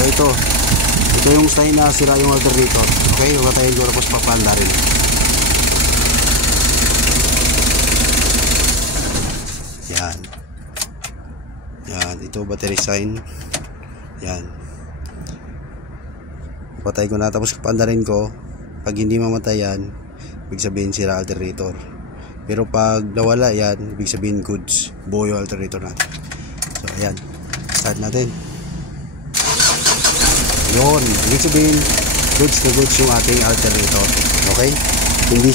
So ito yung sign na sira yung alternator. Okay, patayin ko tapos papanda rin. Yan. Yan, ito battery sign. Yan. Patay ko na tapos paandarin ko. Pag hindi mamatay yan, ibig sabihin sira alternator. Pero pag nawala yan, ibig sabihin goods. Buo yung alternator natin. So ayan, start natin. Yun, ibig sabihin goods na goods yung ating alternator. Okay? Hindi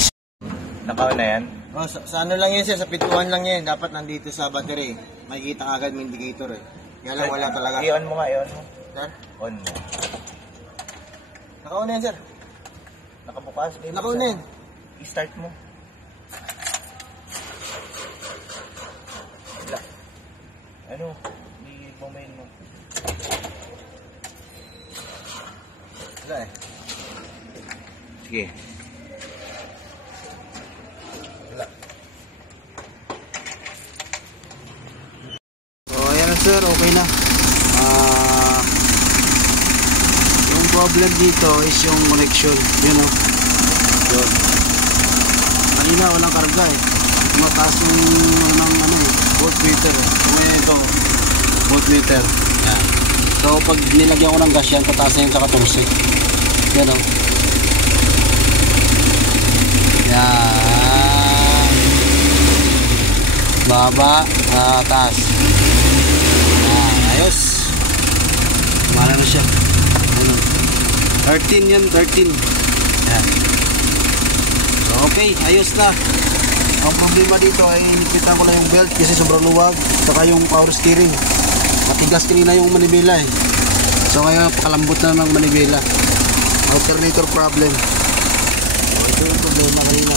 Naka na yan? Oh, sa ano lang yan sir, sa pituan lang yan. Dapat nandito sa battery. Makikita agad may indicator eh. Kaya lang wala talaga. I-on mo nga, i-on mo. Sir? On mo. Naka-on na yan sir. Nakabukas? Naka-on na yan. I-start mo. Wala. Ano? I-bumain mo. Wala eh. Sige. Wala. So ayan na sir, okay na. Yung problem dito is yung connection. Yun o. Yun. Kanina walang karga eh. Mataas yung voltmeter eh. So ngayon ito, voltmeter. Yan. So pag nilagyan ko ng gas yan, pataas na yun sa 14. Yan o. Yan. Baba, taas. Ayos. Mana na siya. Ano? 13 yan, 13. Yan. So, okay, ayos na. Ang problema dito ay inipitan ko na yung belt kasi sobrang luwag. Saka yung power steering. Matigas kanina yung manibela eh. So ngayon, pakalambot na ng manibela. Alternator problem. So, ito yung problema kanina.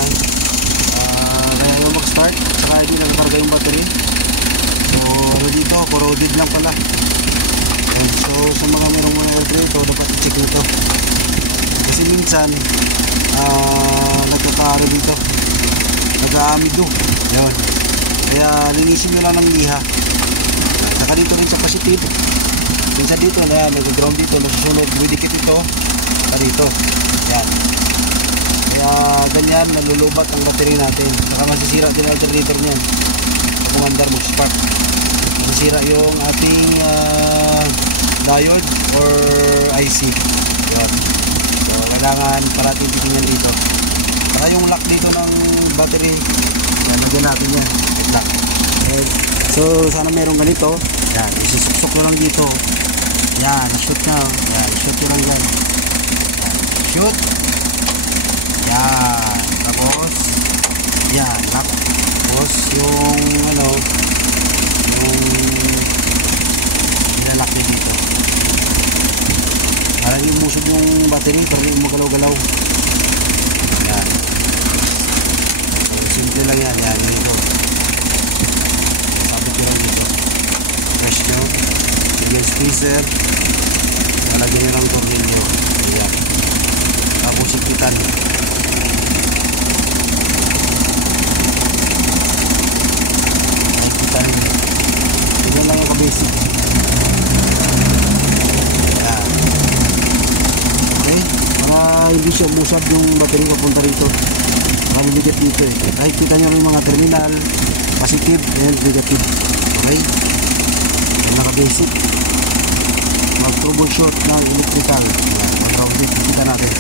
Kaya yung mag-start. Saka hindi nakakarga yung battery. So ano dito, corroded lang pala. And so sa mga merong mga alternator, dapat i-check nito. Kasi minsan nagkakaaro dito, nag-aamido. Yan. Kaya linisin nyo lang ng liha. Saka dito rin sa positive. Minsan dito na nag-ground dito, nasusunog, dumidikit ito dito. Yan. Kaya ganyan, nalulubat ang battery natin. Saka masisira din ang alternator niyan. Kung andar mo spark, masisira yung ating diode or IC. Yan. So kailangan parating titingnan dito. Saka yung lock dito ng battery, yan, lagyan natin yan. Lock. Okay. So sana merong ganito. Yan, isusuksok ko lang dito. Yan, na-shoot na. Yan, shoot ko lang yan. Yan, shoot. Yan, tapos yan, lock. Tapos yung yung nilalak niya dito. Parang yung musog yung battery, parang yung magalaw-galaw. Yan. So, simple lang yan. Yan, ganito. Sabit ko lang dito. Press nyo. Yung squeezer. Nalagyan nyo lang tornilyo. Ayan. Tapos ikitan. Ikitan. Ito lang yung kabasic. Ayan. Okay. Para hindi siya umusap yung battery papunta rito. Para bibigat dito eh. Kahit kita nyo rin mga terminal, positive and negative. Okay. Naka-basic. Mag-troubleshoot ng electrical. Mag-troubleshoot. Kita natin.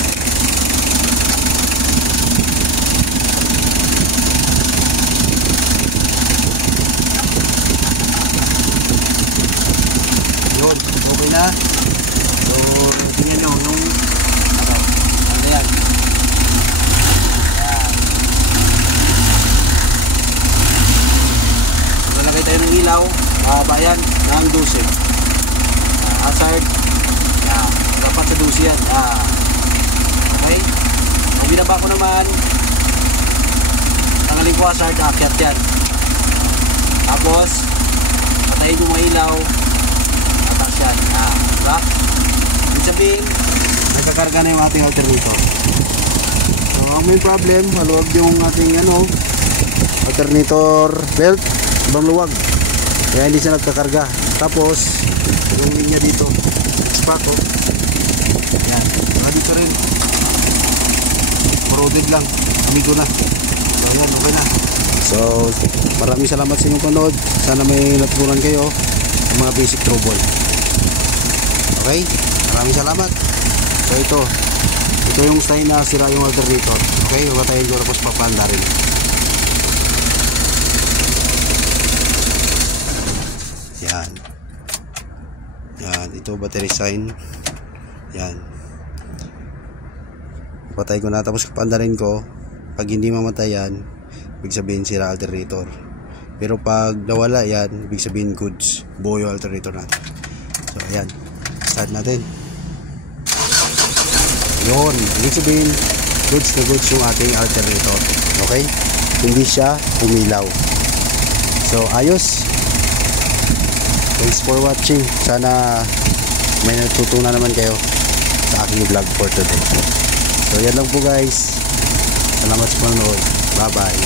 Yun. Okay na. So, tingnan nyo. Yung ano yan. Ayan. Maglagay tayo ng ilaw. Bayan ng 12. Hazard. Yan. Dapat sa 12 yan. Yan. Okay. Ang binaba ko naman, tanggalin ko hazard, akyat yan. Tapos, patayin yung mga ilaw. Atas yan. Yan. Diba? Ibig sabihin, nagkakarga na yung ating alternator. So, ang main problem, maluwag yung ating alternator belt. Ibang luwag. Kaya hindi siya nagkakarga. Tapos yung linya dito back oh. Yan. Saka dito rin. Corroded lang. Amigo na. So yan, okay na. So maraming salamat sa inyong panood. Sana may natutunan kayo ng mga basic trouble. Okay? Maraming salamat. So ito yung sign na sira yung alternator. Okay? Patayin ko tapos papanda rin. Yan. Yan. Ito battery sign. Yan. Patay ko na tapos papanda rin ko. Pag hindi mamatay yan, ibig sabihin sira alternator. Pero pag nawala yan, ibig sabihin goods. Buo yung alternator natin. So ayan. Start natin. Yun, ibig sabihin goods na goods yung ating alternator. Okay? Hindi siya umilaw. So ayos. Thanks for watching. Sana may natutunan naman kayo sa aking vlog for today. So yan lang po guys. Salamat sa panonood. Bye bye.